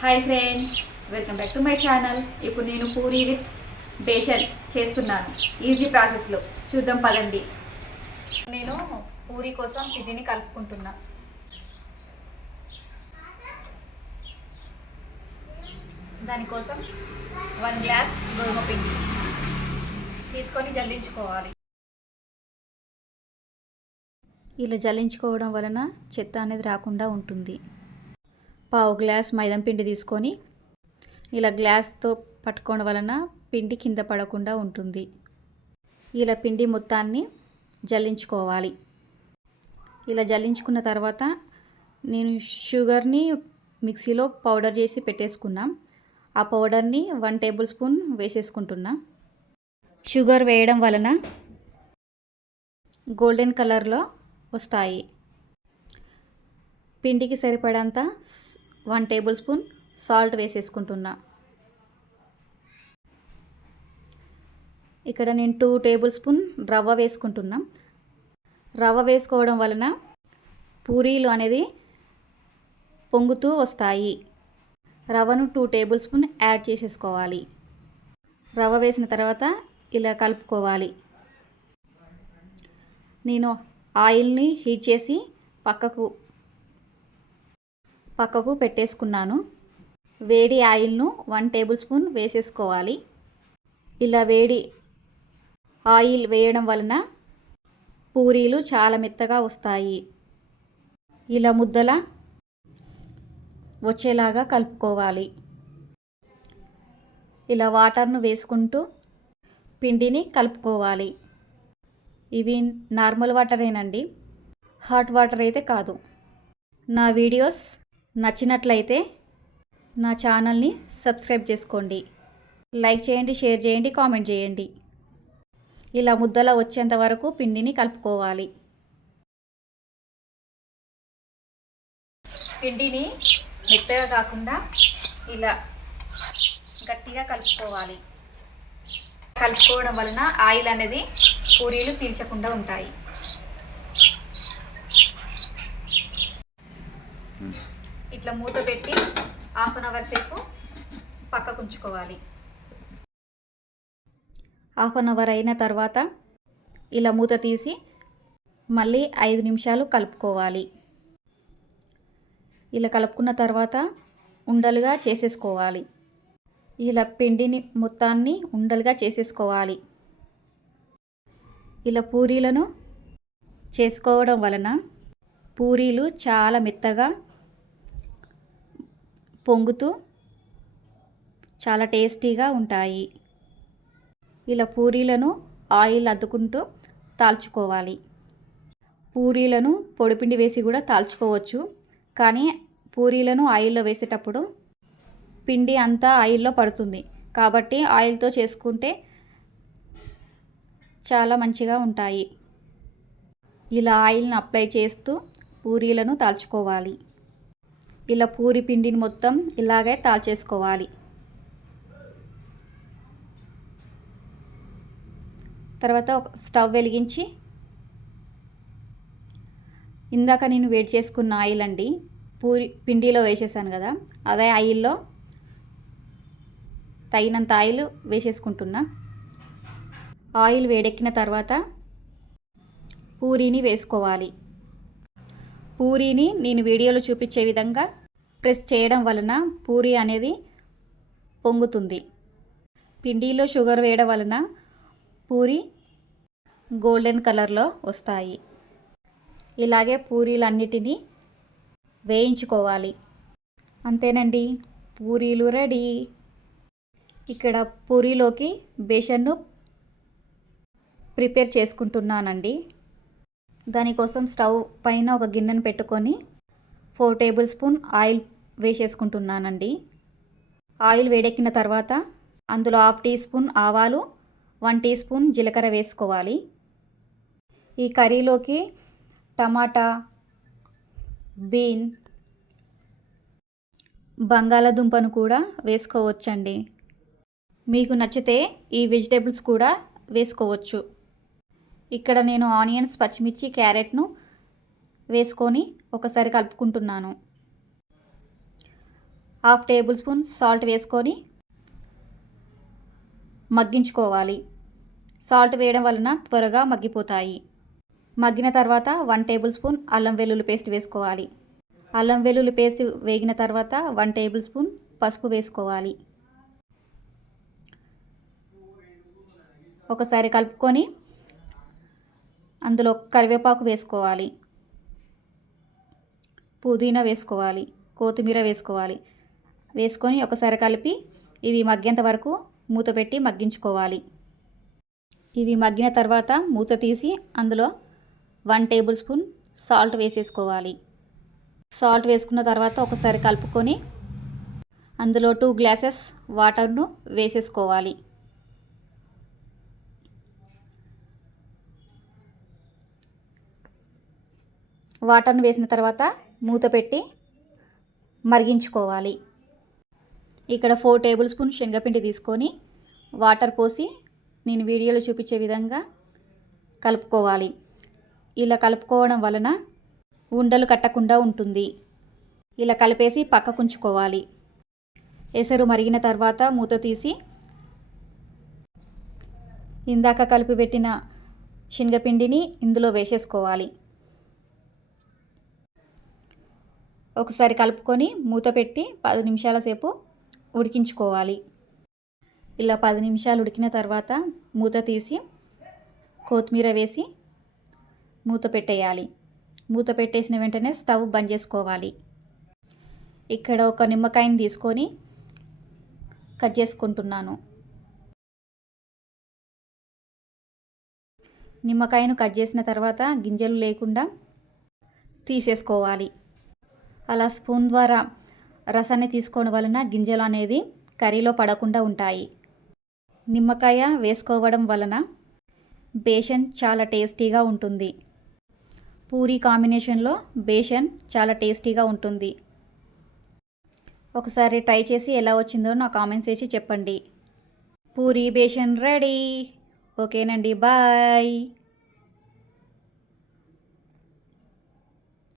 Hi friends, welcome back to my channel. ఇప్పుడు నేను Puri with besan చేస్తున్నాను ఈజీ ప్రాసెస్లో. చూద్దాం పదండి. నేను పూరీ కోసం పిండిని కలుపుకుంటున్నా. దానికోసం 1 గ్లాస్ గోధుమ పిండి తీసుకొని జల్లించుకోవాలి. ఇలా జల్లించుకోవడం వలన చెత్త అనేది రాకుండా ఉంటుంది. పావు గ్లాస్ మైదా పిండి తీసుకొని ఇలా గ్లాస్తో పట్టుకోవడం వలన పిండి కింద పడకుండా ఉంటుంది. ఇలా పిండి మొత్తాన్ని జల్లించుకోవాలి. ఇలా జల్లించుకున్న తర్వాత నేను షుగర్ని మిక్సీలో పౌడర్ చేసి పెట్టేసుకున్నా. ఆ పౌడర్ని 1 టేబుల్ స్పూన్ వేసేసుకుంటున్నా. షుగర్ వేయడం వలన గోల్డెన్ కలర్లో వస్తాయి. పిండికి సరిపడంత 1 టేబుల్ స్పూన్ సాల్ట్ వేసేసుకుంటున్నా. ఇక్కడ నేను 2 టేబుల్ స్పూన్ రవ్వ వేసుకుంటున్నా. రవ్వ వేసుకోవడం వలన పూరీలు అనేది పొంగుతూ వస్తాయి. రవ్వను 2 టేబుల్ స్పూన్ యాడ్ చేసేసుకోవాలి. రవ్వ వేసిన తర్వాత ఇలా కలుపుకోవాలి. నేను ఆయిల్ని హీట్ చేసి పక్కకు పెట్టేసుకున్నాను. వేడి ఆయిల్ను 1 టేబుల్ స్పూన్ వేసేసుకోవాలి. ఇలా వేడి ఆయిల్ వేయడం వలన పూరీలు చాలా మెత్తగా వస్తాయి. ఇలా ముద్దలా వచ్చేలాగా కలుపుకోవాలి. ఇలా వాటర్ను వేసుకుంటూ పిండిని కలుపుకోవాలి. ఇవి నార్మల్ వాటరేనండి, హాట్ వాటర్ అయితే కాదు. నా వీడియోస్ నచ్చినట్లయితే నా ఛానల్ని సబ్స్క్రైబ్ చేసుకోండి. లైక్ చేయండి, షేర్ చేయండి, కామెంట్ చేయండి. ఇలా ముద్దలా వచ్చేంత వరకు పిండిని కలుపుకోవాలి. పిండిని మెత్తగా కాకుండా ఇలా గట్టిగా కలుపుకోవాలి. కలుపుకోవడం వలన ఆయిల్ అనేది పూరీలు పీల్చకుండా ఉంటాయి. ఇట్లా మూత పెట్టి 1/2 అవర్ సేపు పక్కకు ఉంచుకోవాలి. 1/2 అవర్ అయిన తర్వాత ఇలా మూత తీసి మళ్ళీ 5 నిమిషాలు కలుపుకోవాలి. ఇలా కలుపుకున్న తర్వాత ఉండలుగా చేసేసుకోవాలి. ఇలా పిండిని మొత్తాన్ని ఉండలుగా చేసేసుకోవాలి. ఇలా పూరీలను చేసుకోవడం వలన పూరీలు చాలా మెత్తగా పొంగుతూ చాలా టేస్టీగా ఉంటాయి. ఇలా పూరీలను ఆయిల్ అద్దుకుంటూ తాల్చుకోవాలి. పూరీలను పొడిపిండి వేసి కూడా తాల్చుకోవచ్చు, కానీ పూరీలను ఆయిల్లో వేసేటప్పుడు పిండి అంతా ఆయిల్లో పడుతుంది. కాబట్టి ఆయిల్తో చేసుకుంటే చాలా మంచిగా ఉంటాయి. ఇలా ఆయిల్ని అప్లై చేస్తూ పూరీలను తాల్చుకోవాలి. ఇలా పూరి పిండిని మొత్తం ఇలాగే తాల్చేసుకోవాలి. తర్వాత ఒక స్టవ్ వెలిగించి ఇందాక నేను వేడి చేసుకున్న ఆయిల్ అండి, పూరి పిండిలో వేసేసాను కదా, అదే ఆయిల్లో తగినంత ఆయిల్ వేసేసుకుంటున్నా. ఆయిల్ వేడెక్కిన తర్వాత పూరీని వేసుకోవాలి. పూరీని నేను వీడియోలో చూపించే విధంగా ప్రెస్ చేయడం వలన పూరీ అనేది పొంగుతుంది. పిండిలో షుగర్ వేయడం వలన పూరీ గోల్డెన్ కలర్లో వస్తాయి. ఇలాగే పూరీలన్నిటినీ వేయించుకోవాలి. అంతేనండి, పూరీలు రెడీ. ఇక్కడ పూరీలోకి బేసన్ను ప్రిపేర్ చేసుకుంటున్నానండి. దానికోసం స్టవ్ పైన ఒక గిన్నెను పెట్టుకొని 4 టేబుల్ స్పూన్ ఆయిల్ వేసేసుకుంటున్నానండి. ఆయిల్ వేడెక్కిన తర్వాత అందులో 1/2 టీ స్పూన్ ఆవాలు, 1 టీ స్పూన్ జీలకర్ర వేసుకోవాలి. ఈ కర్రీలోకి టమాటా, బీన్, బంగాళాదుంపను కూడా వేసుకోవచ్చండి. మీకు నచ్చితే ఈ వెజిటేబుల్స్ కూడా వేసుకోవచ్చు. ఇక్కడ నేను ఆనియన్స్, పచ్చిమిర్చి, క్యారెట్ను వేసుకొని ఒకసారి కలుపుకుంటున్నాను. హాఫ్ టేబుల్ స్పూన్ సాల్ట్ వేసుకొని మగ్గించుకోవాలి. సాల్ట్ వేయడం వలన త్వరగా మగ్గిపోతాయి. మగ్గిన తర్వాత 1 టేబుల్ స్పూన్ అల్లం వెల్లుల్లి పేస్ట్ వేసుకోవాలి. అల్లం వెల్లుల్లి పేస్ట్ వేగిన తర్వాత 1 టేబుల్ స్పూన్ పసుపు వేసుకోవాలి. ఒకసారి కలుపుకొని అందులో కరివేపాకు వేసుకోవాలి, పుదీనా వేసుకోవాలి, కొత్తిమీర వేసుకోవాలి. వేసుకొని ఒకసారి కలిపి ఇవి మగ్గేంత వరకు మూత పెట్టి మగ్గించుకోవాలి. ఇవి మగ్గిన తర్వాత మూత తీసి అందులో 1 టేబుల్ స్పూన్ సాల్ట్ వేసేసుకోవాలి. సాల్ట్ వేసుకున్న తర్వాత ఒకసారి కలుపుకొని అందులో 2 గ్లాసెస్ వాటర్ను వేసేసుకోవాలి. వాటర్ను వేసిన తర్వాత మూత పెట్టి మరిగించుకోవాలి. ఇక్కడ 4 టేబుల్ స్పూన్ శనగపిండి తీసుకొని వాటర్ పోసి నేను వీడియోలో చూపించే విధంగా కలుపుకోవాలి. ఇలా కలుపుకోవడం వలన ఉండలు కట్టకుండా ఉంటుంది. ఇలా కలిపేసి పక్కకుంచుకోవాలి. ఎసరు మరిగిన తర్వాత మూత తీసి ఇందాక కలిపి పెట్టిన శనగపిండిని ఇందులో వేసేసుకోవాలి. ఒకసారి కలుపుకొని మూత పెట్టి 10 నిమిషాల సేపు ఉడికించుకోవాలి. ఇలా 10 నిమిషాలు ఉడికిన తర్వాత మూత తీసి కొత్తిమీర వేసి మూత పెట్టేయాలి. మూత పెట్టేసిన వెంటనే స్టవ్ బంద్ చేసుకోవాలి. ఇక్కడ ఒక నిమ్మకాయని తీసుకొని కట్ చేసుకుంటున్నాను. నిమ్మకాయను కట్ చేసిన తర్వాత గింజలు లేకుండా తీసేసుకోవాలి. అలా స్పూన్ ద్వారా రసాన్ని తీసుకోవడం వలన గింజలు అనేది కర్రీలో పడకుండా ఉంటాయి. నిమ్మకాయ వేసుకోవడం వలన బేషన్ చాలా టేస్టీగా ఉంటుంది. పూరీ కాంబినేషన్లో బేషన్ చాలా టేస్టీగా ఉంటుంది. ఒకసారి ట్రై చేసి ఎలా వచ్చిందో నా కామెంట్స్ చేసి చెప్పండి. Puri basin ready. ఓకేనండి, బాయ్.